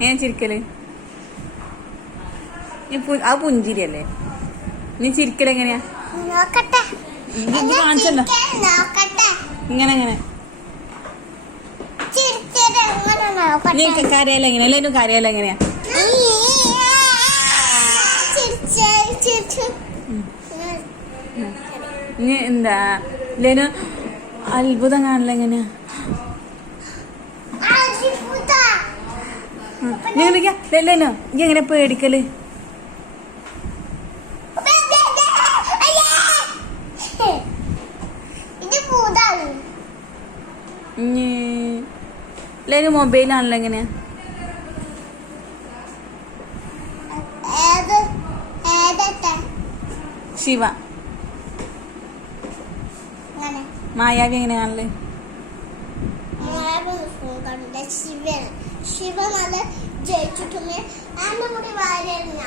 എങ്ങനെ ചിരിക്കൽ? അത് പുഞ്ചിരിയല്ലേ? നീ ചിരിക്കൽ എങ്ങനെയാ? കാണിച്ചല്ലോ. ഇങ്ങനെ എങ്ങനെ നീ എങ്ങനെയാ? എല്ലാവരും നീ എന്താ? ലേനു അത്ഭുതം കാണില്ല എങ്ങനെയാ അത്ഭുത ഉം. നീ വിളിക്കാം ലേനു നീ എങ്ങനെ പേടിക്കൽ? ലേനു മൊബൈലാണല്ലോ എങ്ങനെയാ ശിവ. മായാവി എങ്ങനെയാണല്ലേ? കാണൽ ശിവമല ജയിച്ചിട്ടുമേ ആൻഡ് കൂടി വാരരുന്ന